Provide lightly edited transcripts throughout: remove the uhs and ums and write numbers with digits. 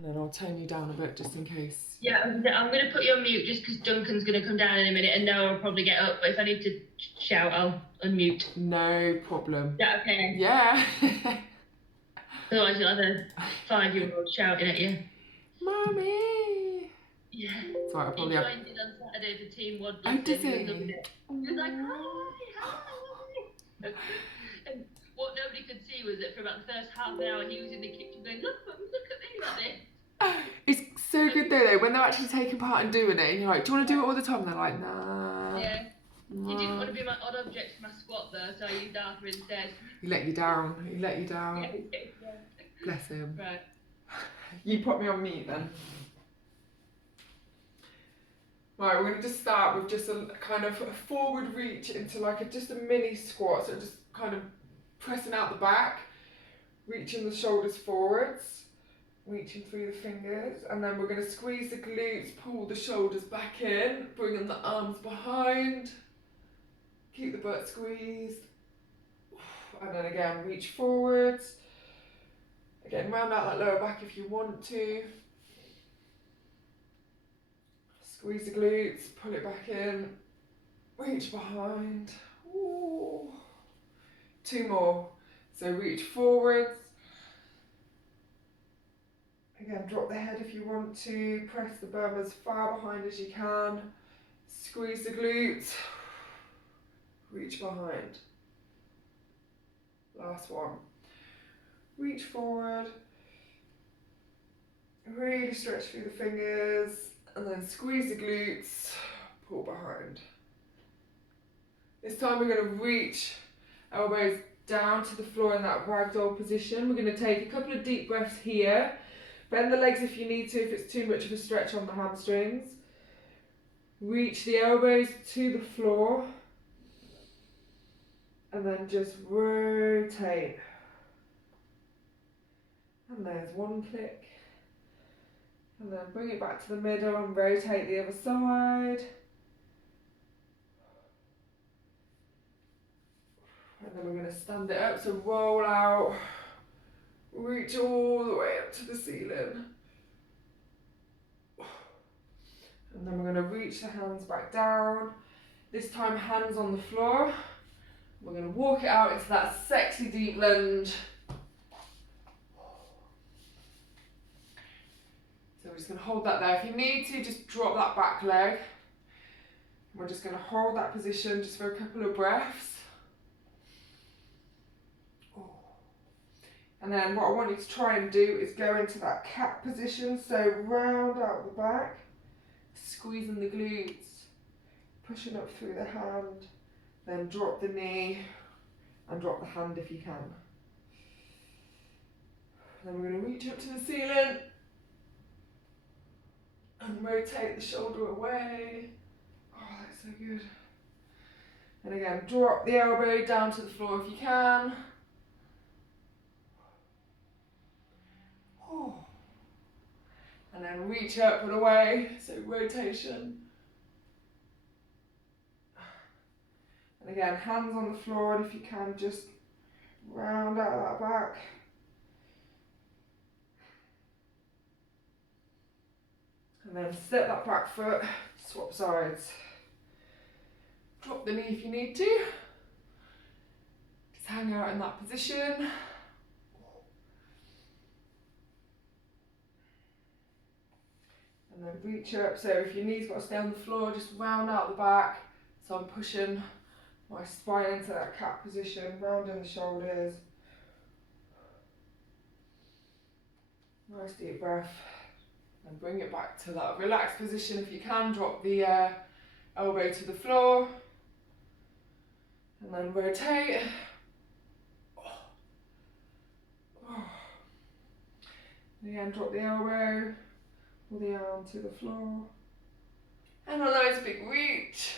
And then I'll tone you down a bit just in case. Yeah, I'm going to put you on mute just because Duncan's going to come down in a minute and Noah will probably get up. But if I need to shout, I'll unmute. No problem. Is that okay? Yeah. Otherwise you'll have a 5-year-old shouting at you. Mummy! Yeah. So I probably he have... joined in on Saturday for Team Wad. Oh, does he? He was like, hi. And what nobody could see was that for about the first half an hour he was in the kitchen going, look at me like this. It's so good though, when they're actually taking part and doing it, and you're like, do you want to do it all the time? And they're like, nah. Yeah. He didn't want to be my odd object for my squat though, so I used Arthur instead. He let you down. Yeah. Bless him. Right. You put me on mute then. Right, we're going to just start with just a kind of a forward reach into like just a mini squat. So just kind of pressing out the back, reaching the shoulders forwards, reaching through the fingers, and then we're going to squeeze the glutes, pull the shoulders back in, bringing the arms behind, keep the butt squeezed, and then again reach forwards, again round out that lower back if you want to, squeeze the glutes, pull it back in, reach behind. Ooh. 2 more, so reach forwards. Again, drop the head if you want to, press the bum as far behind as you can, squeeze the glutes, reach behind. Last one. Reach forward, really stretch through the fingers, and then squeeze the glutes, pull behind. This time we're going to reach elbows down to the floor in that ragdoll position. We're going to take a couple of deep breaths here. Bend the legs if you need to, if it's too much of a stretch on the hamstrings. Reach the elbows to the floor. And then just rotate. And there's one click. And then bring it back to the middle and rotate the other side. And then we're going to stand it up, so roll out. Reach all the way up to the ceiling. And then we're going to reach the hands back down. This time hands on the floor. We're going to walk it out into that sexy deep lunge. So we're just going to hold that there. If you need to, just drop that back leg. We're just going to hold that position just for a couple of breaths. And then what I want you to try and do is go into that cat position. So round out the back, squeezing the glutes, pushing up through the hand, then drop the knee and drop the hand if you can. Then we're going to reach up to the ceiling and rotate the shoulder away. Oh, that's so good. And again, drop the elbow down to the floor if you can. And then reach up and away, so rotation. And again, hands on the floor, and if you can, just round out that back. And then step that back foot, swap sides. Drop the knee if you need to. Just hang out in that position. And then reach up, so if your knees got to stay on the floor, just round out the back. So I'm pushing my spine into that cat position, rounding the shoulders. Nice deep breath. And bring it back to that relaxed position if you can. Drop the elbow to the floor. And then rotate. And again, drop the elbow. Pull the arm to the floor. And a nice big reach.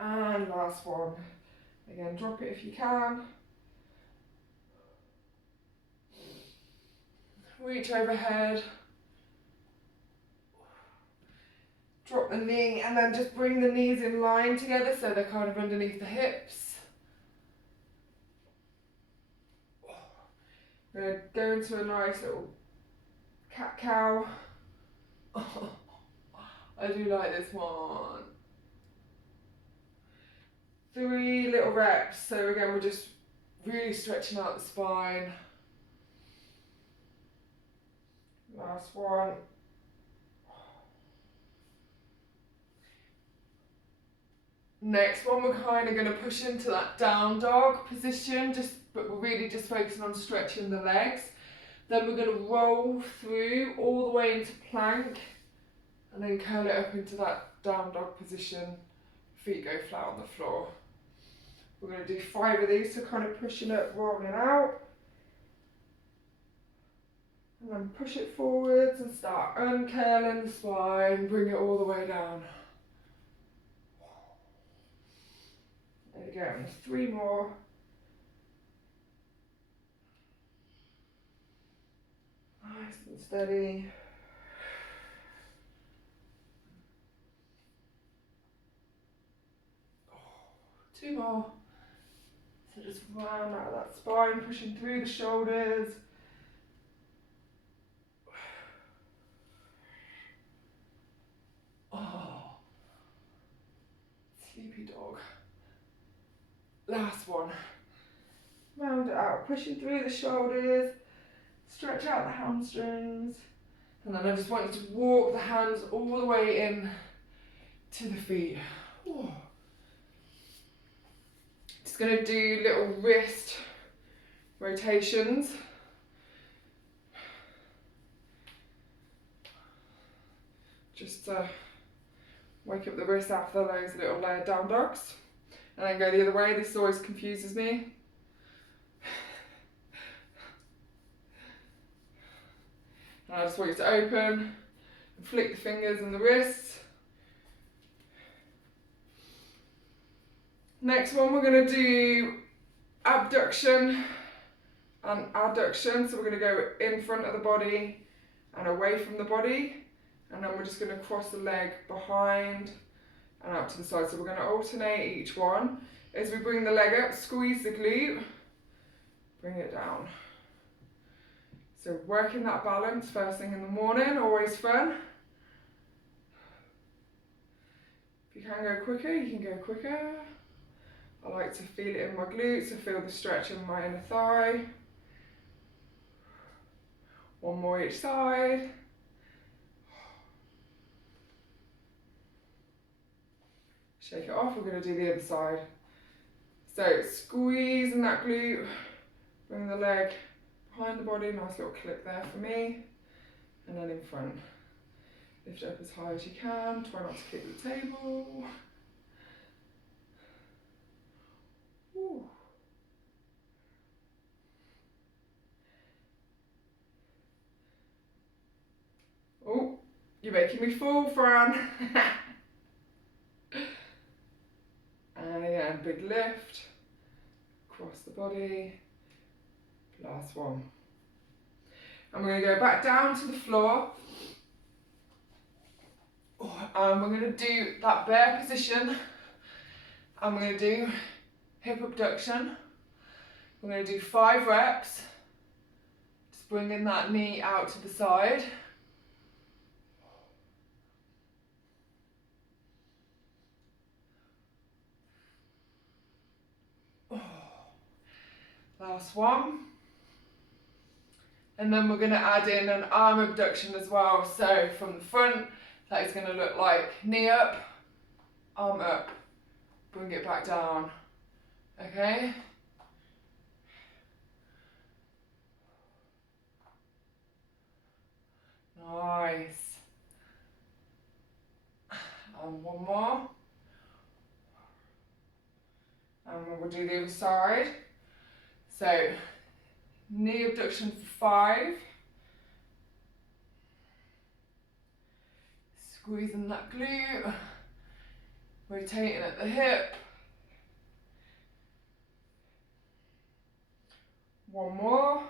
And last one. Again, drop it if you can. Reach overhead. Drop the knee and then just bring the knees in line together so they're kind of underneath the hips. I'm going to go into a nice little cat-cow. Oh, I do like this one. 3 little reps. So again, we're just really stretching out the spine. Last one. Next one, we're kind of going to push into that down dog position, but we're really just focusing on stretching the legs. Then we're going to roll through all the way into plank and then curl it up into that down dog position. Feet go flat on the floor. We're going to do 5 of these, so kind of pushing up, rolling out. And then push it forwards and start uncurling the spine, bring it all the way down. Again, 3 more. Nice and steady. Two more. So just round out of that spine, pushing through the shoulders. Oh, sleepy dog. Last one. Round it out, pushing through the shoulders, stretch out the hamstrings. And then I just want you to walk the hands all the way in to the feet. Oh. Just going to do little wrist rotations. Just to wake up the wrists after those little layered down dogs. And then go the other way. This always confuses me. And I just want you to open and flick the fingers and the wrists. Next one, we're going to do abduction and adduction. So we're going to go in front of the body and away from the body. And then we're just going to cross the leg behind and out to the side. So we're going to alternate each one. As we bring the leg up, squeeze the glute, bring it down. So working that balance first thing in the morning, always fun. If you can go quicker, you can go quicker. I like to feel it in my glutes, so feel the stretch in my inner thigh. One more each side. Shake it off, we're going to do the other side. So squeezing that glute, bring the leg behind the body, nice little clip there for me, and then in front. Lift up as high as you can, try not to kick the table. Ooh. Oh, you're making me fall, Fran. And again, big lift, across the body, last one. And we're going to go back down to the floor. And we're going to do that bear position. And we're going to do hip abduction. We're going to do 5 reps. Just bringing that knee out to the side. Last one. And then we're going to add in an arm abduction as well. So from the front, that is going to look like knee up, arm up, bring it back down. Okay? Nice. And one more. And we'll do the other side. So, knee abduction for 5. Squeezing that glute. Rotating at the hip. One more.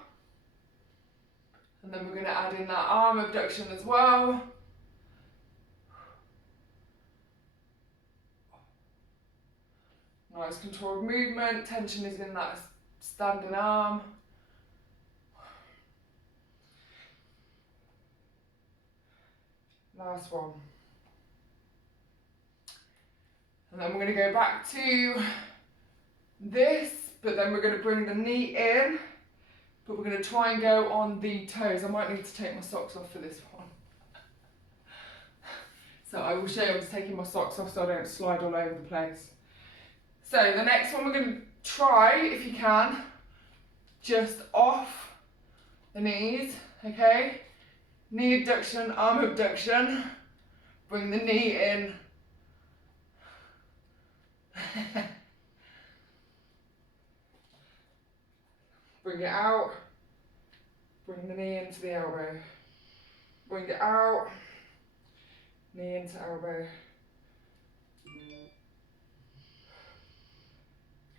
And then we're going to add in that arm abduction as well. Nice controlled movement. Tension is in that standing arm. Last one. And then we're going to go back to this, but then we're going to bring the knee in, but we're going to try and go on the toes. I might need to take my socks off for this one. So I will show you, I'm just taking my socks off so I don't slide all over the place. So the next one we're going to try, if you can, just off the knees, okay? Knee abduction, arm abduction. Bring the knee in. Bring it out. Bring the knee into the elbow. Bring it out. Knee into elbow.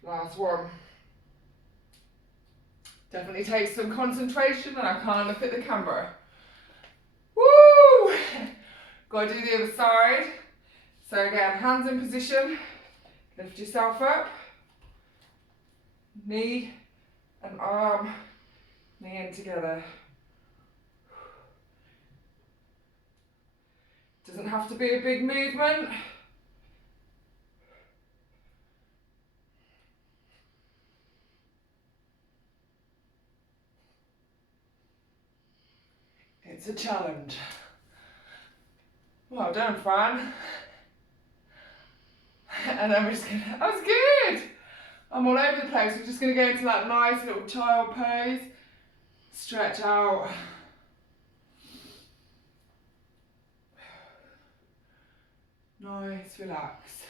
Last one. Definitely takes some concentration and I can't look at the camera. Woo! Gotta do the other side. So again, hands in position. Lift yourself up. Knee and arm, knee in together. Doesn't have to be a big movement. It's a challenge. Well done, Fran. And then we're just gonna, that was good. I'm all over the place. We're just gonna go into that nice little child pose. Stretch out. Nice, relax.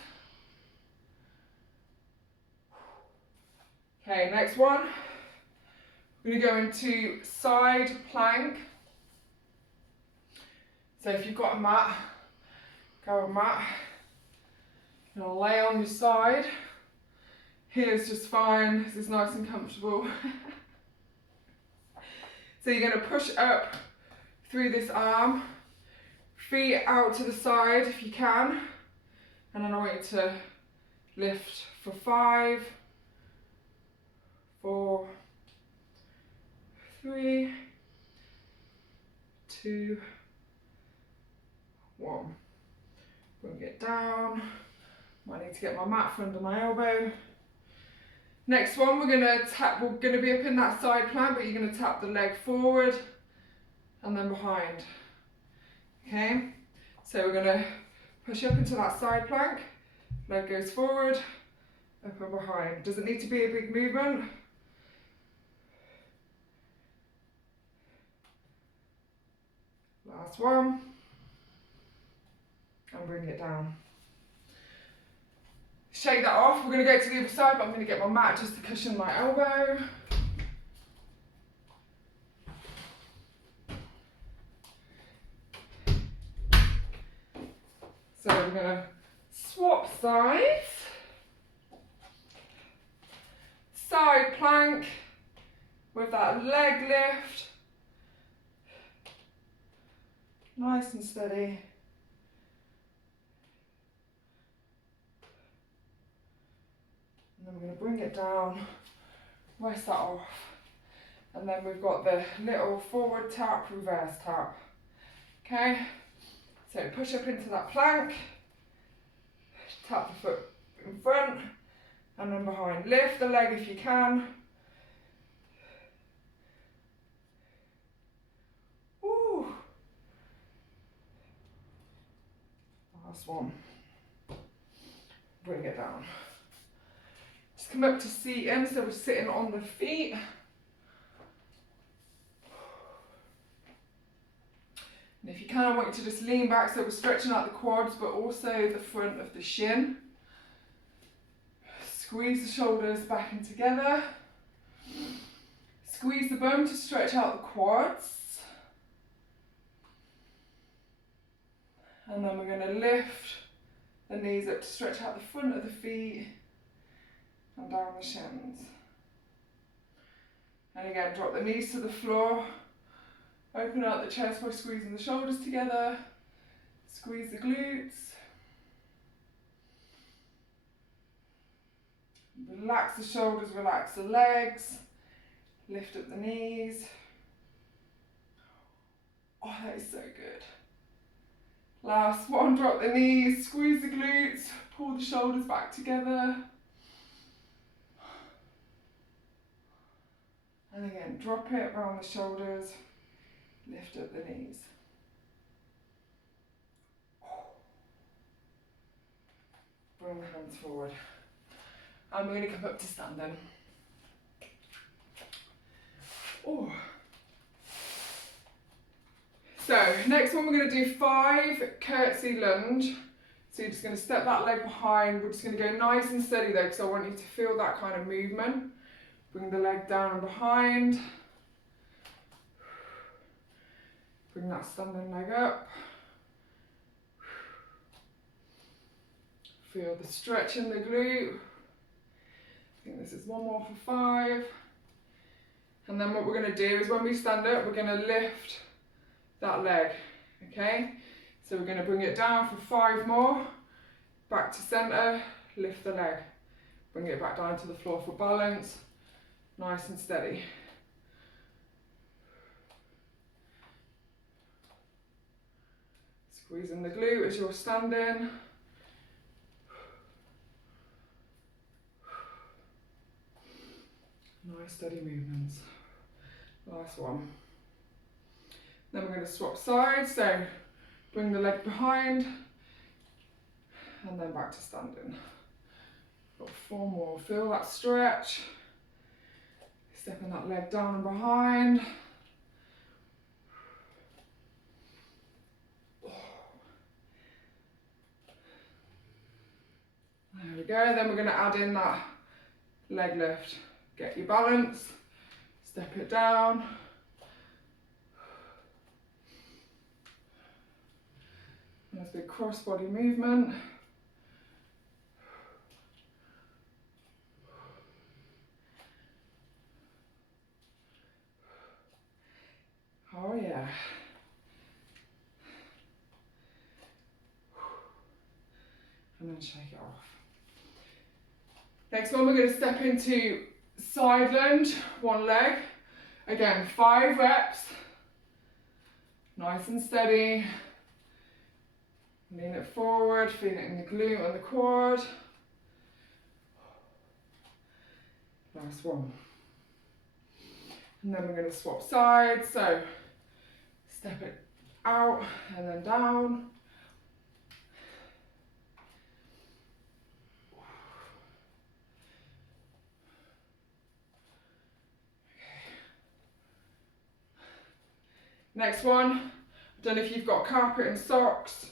Okay, next one. We're gonna go into side plank. So if you've got a mat, grab a mat. You're gonna lay on your side. Here's just fine, this is nice and comfortable. So you're gonna push up through this arm, feet out to the side if you can, and then I want you to lift for 5, 4, 3, 2, 1. Bring it down. Might need to get my mat for under my elbow. Next one, we're gonna be up in that side plank, but you're gonna tap the leg forward and then behind. Okay, so we're gonna push up into that side plank, leg goes forward, up and behind. Doesn't need to be a big movement. Last one, and bring it down. Shake that off, we're going to go to the other side, but I'm going to get my mat just to cushion my elbow. So we're going to swap sides. Side plank with that leg lift. Nice and steady. And then we're going to bring it down, rest that off. And then we've got the little forward tap, reverse tap. Okay, so push up into that plank, tap the foot in front and then behind. Lift the leg if you can. Ooh. Last one. Bring it down. Just come up to seating, so we're sitting on the feet. And if you can, I want you to just lean back so we're stretching out the quads, but also the front of the shin. Squeeze the shoulders back in together. Squeeze the bum to stretch out the quads. And then we're going to lift the knees up to stretch out the front of the feet and down the shins. And again, drop the knees to the floor. Open out the chest by squeezing the shoulders together. Squeeze the glutes. Relax the shoulders, relax the legs. Lift up the knees. Oh, that is so good. Last one, drop the knees, squeeze the glutes, pull the shoulders back together. And again, drop it around the shoulders, lift up the knees. Bring the hands forward. And we're going to come up to standing. Oh. So, next one we're going to do 5 curtsy lunge. So you're just going to step that leg behind. We're just going to go nice and steady though, because I want you to feel that kind of movement. Bring the leg down and behind. Bring that standing leg up. Feel the stretch in the glute. I think this is one more for 5. And then what we're going to do is when we stand up, we're going to lift that leg, okay? So we're going to bring it down for 5 more. Back to centre, lift the leg. Bring it back down to the floor for balance. Nice and steady. Squeezing the glute as you're standing. Nice steady movements. Last one. Then we're going to swap sides, so bring the leg behind and then back to standing. Got 4 more. Feel that stretch. Stepping that leg down and behind. There we go. Then we're going to add in that leg lift. Get your balance. Step it down. Nice big cross body movement. Oh yeah. And then shake it off. Next one, we're going to step into side lunge, 1 leg. Again, 5 reps. Nice and steady. Lean it forward, feel it in the glute and the quad. Last one. And then we're going to swap sides, so step it out and then down. Next one, I don't know if you've got carpet and socks.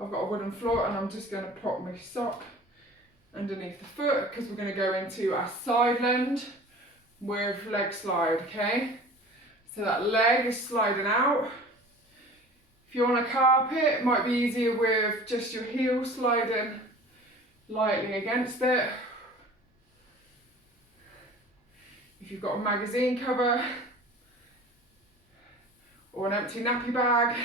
I've got a wooden floor and I'm just going to pop my sock underneath the foot because we're going to go into our side lunge with leg slide, okay? So that leg is sliding out. If you're on a carpet, it might be easier with just your heel sliding lightly against it. If you've got a magazine cover or an empty nappy bag,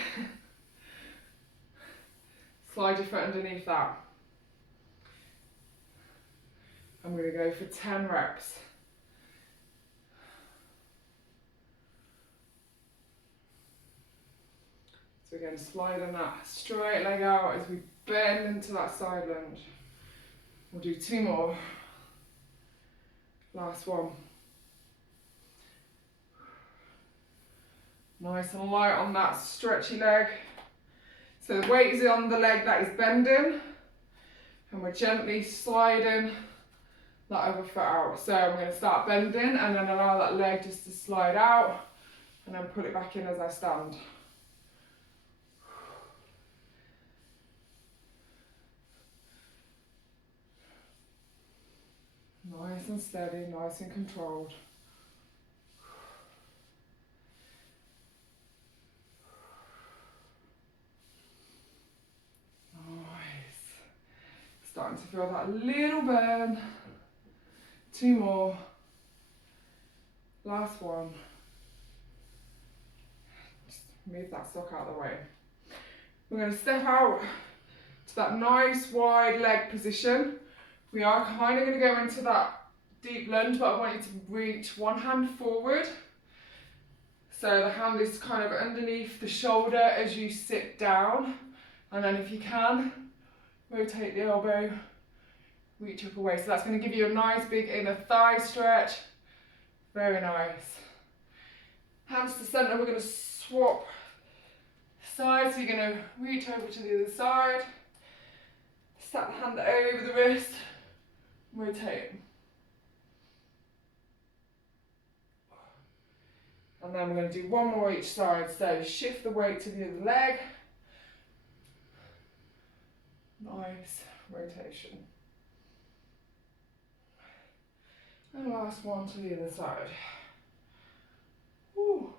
slide your foot underneath that. I'm going to go for 10 reps. So again, sliding that straight leg out as we bend into that side lunge. We'll do 2 more. Last one. Nice and light on that stretchy leg. So the weight is on the leg that is bending, and we're gently sliding that other foot out. So I'm going to start bending and then allow that leg just to slide out and then pull it back in as I stand. Nice and steady, nice and controlled. Starting to feel that little burn. 2 more. Last one. Just move that sock out of the way. We're going to step out to that nice wide leg position. We are kind of going to go into that deep lunge, but I want you to reach 1 hand forward. So the hand is kind of underneath the shoulder as you sit down. And then if you can, rotate the elbow, reach up away. So that's going to give you a nice big inner thigh stretch. Very nice. Hands to center, we're going to swap sides. So you're going to reach over to the other side. Stack the hand over the wrist, rotate. And then we're going to do one more each side. So shift the weight to the other leg. Nice rotation. And last one to the other side. Woo.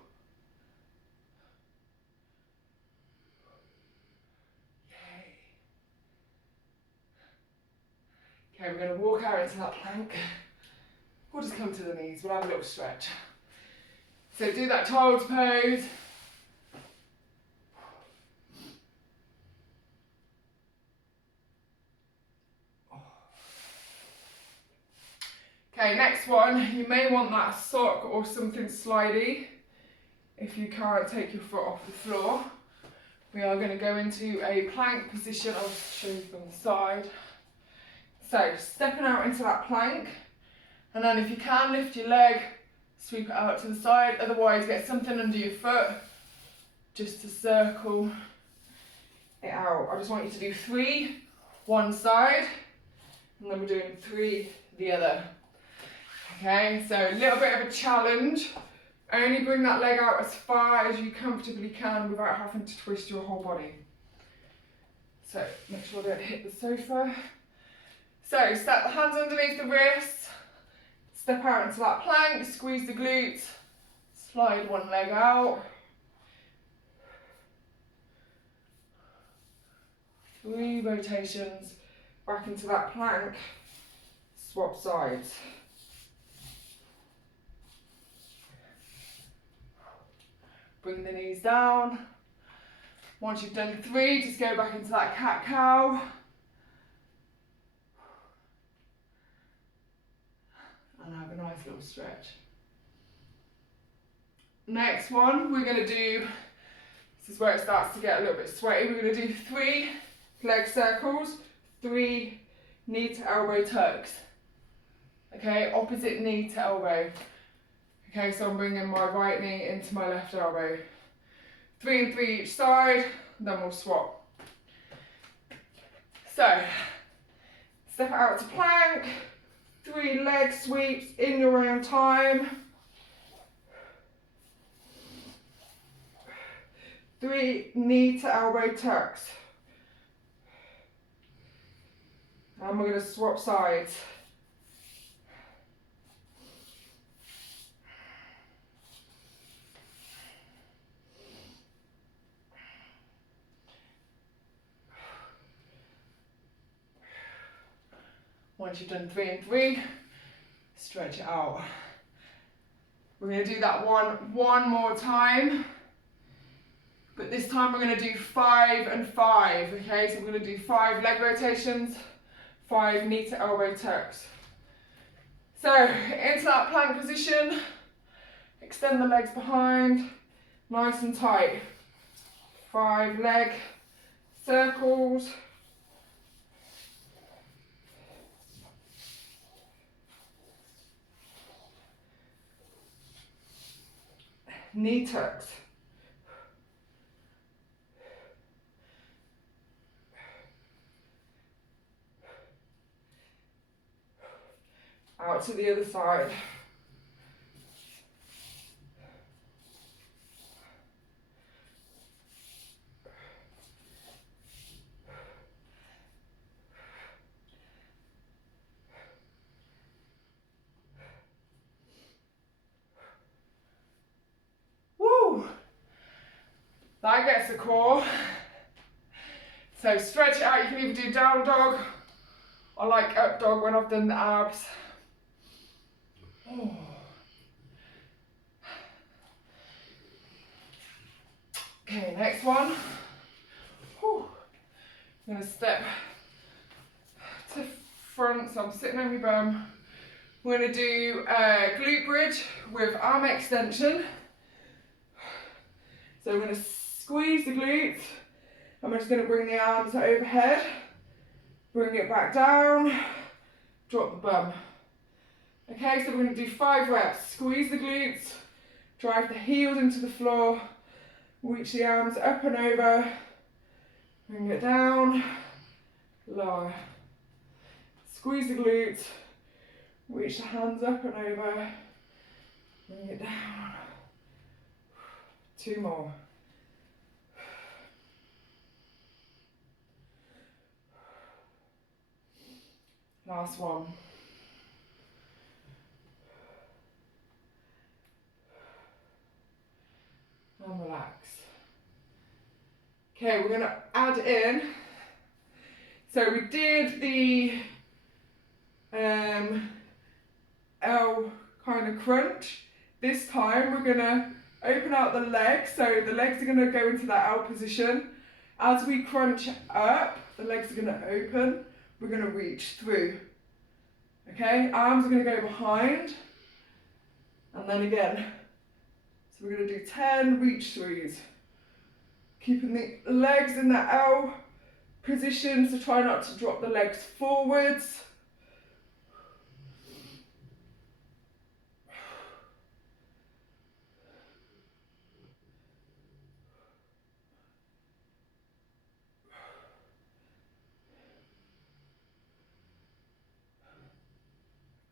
Okay, we're going to walk out into that plank. We'll just come to the knees, we'll have a little stretch. So do that child's pose. Okay, next one, you may want that sock or something slidey if you can't take your foot off the floor. We are going to go into a plank position. I'll just show you from the side. So, stepping out into that plank, and then if you can, lift your leg, sweep it out to the side, otherwise get something under your foot, just to circle it out. I just want you to do 3, one side, and then we're doing 3, the other. Okay, so a little bit of a challenge. Only bring that leg out as far as you comfortably can without having to twist your whole body. So, make sure I don't hit the sofa. So, step the hands underneath the wrists, step out into that plank, squeeze the glutes, slide one leg out. 3 rotations, back into that plank, swap sides. Bring the knees down. Once you've done 3, just go back into that cat-cow. And have a nice little stretch. Next one, we're going to do, this is where it starts to get a little bit sweaty, we're going to do 3 leg circles, 3 knee to elbow tucks. Okay, opposite knee to elbow. Okay, so I'm bringing my right knee into my left elbow. 3 and 3 each side, then we'll swap. So, step out to plank. 3 leg sweeps in your own time. 3 knee to elbow tucks. And we're going to swap sides. Once you've done 3 and 3, stretch it out. We're going to do that one more time, but this time we're going to do 5 and 5, okay? So we're going to do 5 leg rotations, 5 knee to elbow tucks. So, into that plank position, extend the legs behind, nice and tight. 5 leg circles. Knee tucks. Out to the other side. That gets the core. So stretch it out. You can either do down dog or like up dog when I've done the abs. Oh. Okay, next one. Whew. I'm going to step to front, so I'm sitting on my bum. We're going to do a glute bridge with arm extension. So we're going to squeeze the glutes And we're just going to bring the arms overhead, bring it back down, drop the bum. Okay, so we're going to do 5 reps. Squeeze the glutes, drive the heels into the floor, reach the arms up and over, bring it down, lower. Squeeze the glutes, reach the hands up and over, bring it down. 2 more. Last one. And relax. Okay, we're going to add in. So we did the L kind of crunch. This time we're going to open out the legs. So the legs are going to go into that L position. As we crunch up, the legs are going to open. We're going to reach through. Okay, arms are going to go behind. And then again. So we're going to do 10 reach throughs. Keeping the legs in the L position, so try not to drop the legs forwards.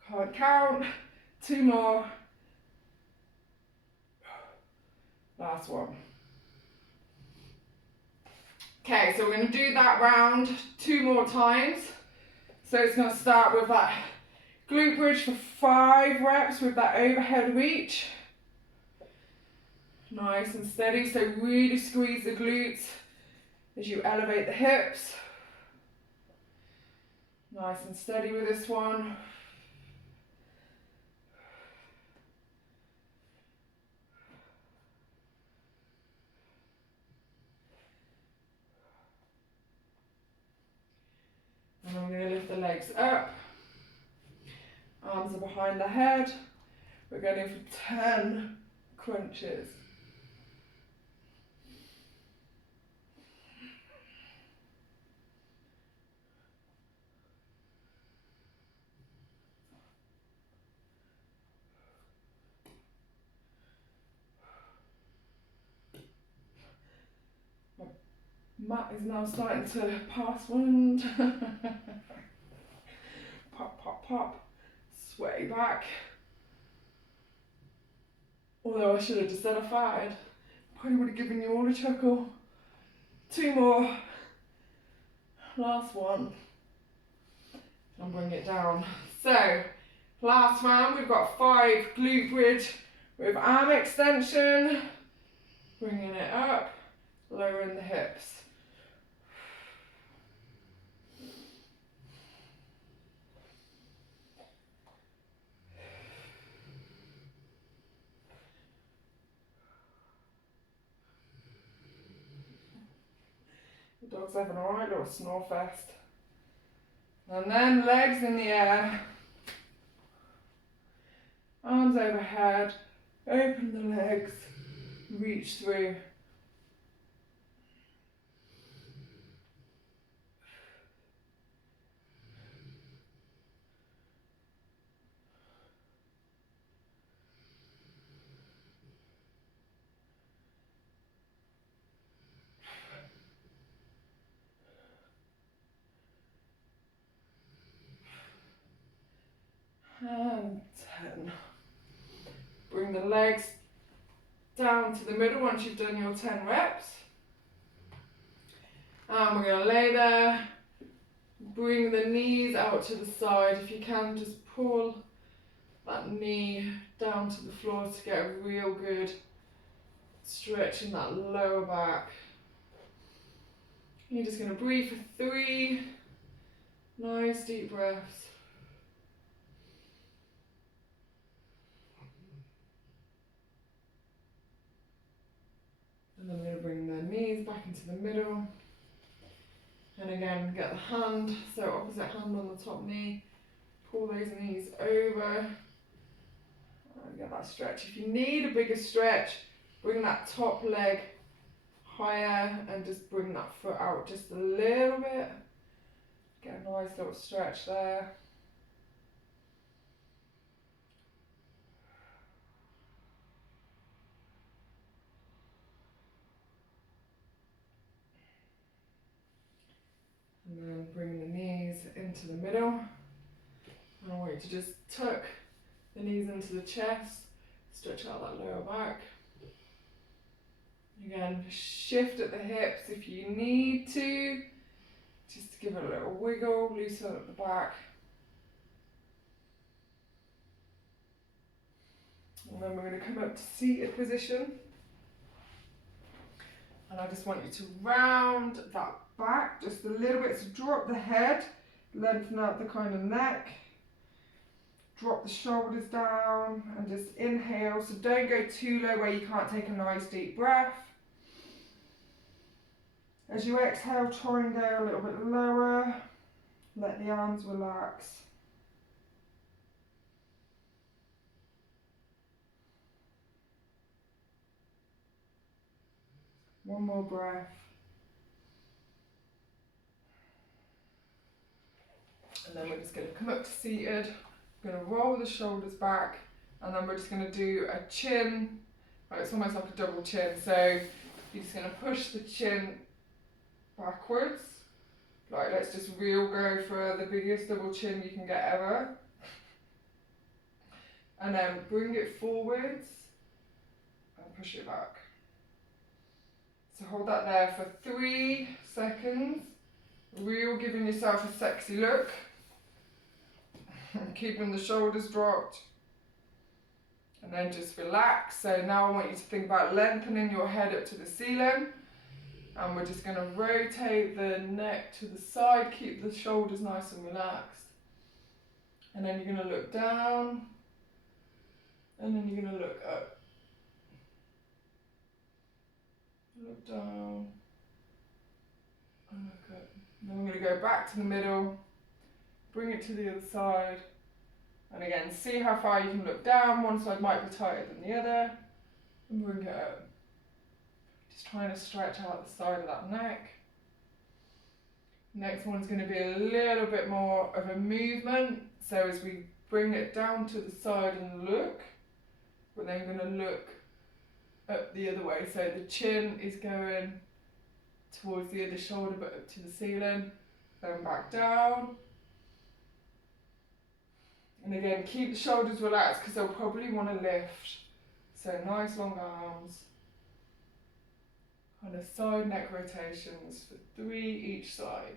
Can't count. 2 more. Last one. Okay, so we're going to do that round 2 more times. So it's going to start with that glute bridge for 5 reps with that overhead reach. Nice and steady, so really squeeze the glutes as you elevate the hips. Nice and steady with this one. And I'm going to lift the legs up. Arms are behind the head. We're going in for 10 crunches. Mat is now starting to pass wind. Pop, pop, pop. Sweaty back. Although I should have just said I fired. Probably would have given you all a chuckle. 2 more. Last one. And bring it down. So, last round we've got 5 glute bridge with arm extension. Bringing it up. Lowering the hips. The dog's having a right little snore fest. And then legs in the air. Arms overhead. Open the legs. Reach through. And 10. Bring the legs down to the middle once you've done your 10 reps. And we're going to lay there. Bring the knees out to the side. If you can, just pull that knee down to the floor to get a real good stretch in that lower back. You're just going to breathe for 3 nice deep breaths. And then we're going to bring the knees back into the middle. And again, get the hand, so opposite hand on the top knee. Pull those knees over. And get that stretch. If you need a bigger stretch, bring that top leg higher and just bring that foot out just a little bit. Get a nice little stretch there. And then bring the knees into the middle. And I want you to just tuck the knees into the chest, stretch out that lower back. Again, shift at the hips if you need to, just to give it a little wiggle, loosen at the back. And then we're going to come up to seated position. And I just want you to round that back just a little bit, so drop the head, lengthen out the kind of neck. Drop the shoulders down and just inhale, so don't go too low where you can't take a nice deep breath. As you exhale, try and go a little bit lower, let the arms relax. One more breath. And then we're just going to come up to seated. We're going to roll the shoulders back, and then we're just going to do a chin. Right, it's almost like a double chin. So you're just going to push the chin backwards. Like, let's just real go for the biggest double chin you can get ever. And then bring it forwards and push it back. So hold that there for 3 seconds. Real giving yourself a sexy look. Keeping the shoulders dropped. And then just relax. So now I want you to think about lengthening your head up to the ceiling. And we're just going to rotate the neck to the side. Keep the shoulders nice and relaxed. And then you're going to look down. And then you're going to look up. Look down. And look up. Then we're going to go back to the middle. Bring it to the other side. And again, see how far you can look down. One side might be tighter than the other. And bring it up. Just trying to stretch out the side of that neck. Next one's going to be a little bit more of a movement. So as we bring it down to the side and look, we're then going to look up the other way. So the chin is going towards the other shoulder but up to the ceiling. Then back down. And again, keep the shoulders relaxed because they'll probably want to lift. So nice long arms. Kind of side neck rotations for 3 each side.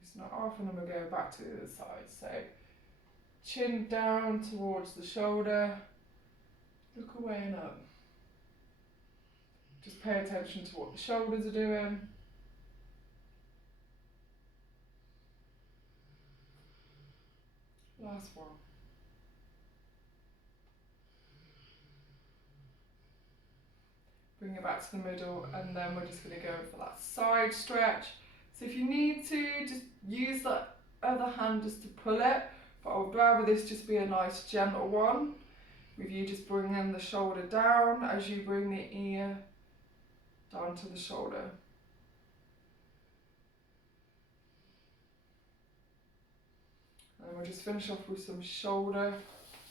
It's not often I'm going to go back to the other side. So chin down towards the shoulder. Look away and up. Just pay attention to what the shoulders are doing. Last one. Bring it back to the middle, and then we're just going to go for that side stretch. So if you need to, just use that other hand just to pull it, but I would rather this just be a nice gentle one, with you just bringing the shoulder down as you bring the ear down to the shoulder. And we'll just finish off with some shoulder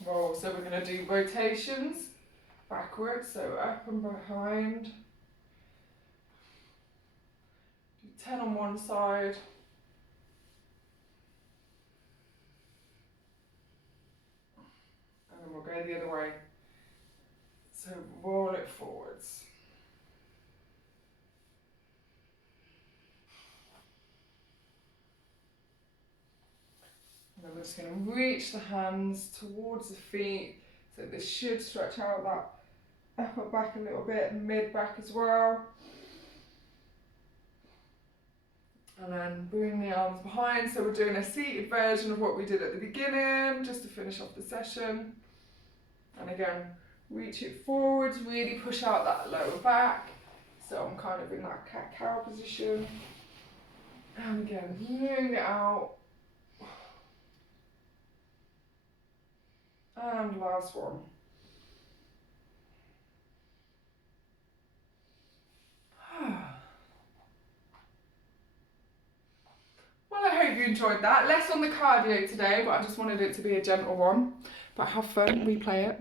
rolls. So we're going to do rotations backwards, so up and behind. Do 10 on one side. And then we'll go the other way. So roll it forwards. And then we're just going to reach the hands towards the feet. So this should stretch out that upper back a little bit and mid back as well. And then bring the arms behind. So we're doing a seated version of what we did at the beginning, just to finish off the session. And again, reach it forwards, really push out that lower back. So I'm kind of in that cat-cow position. And again, bring it out. And last one. you enjoyed that. Less on the cardio today, but I just wanted it to be a gentle one. But have fun, replay it.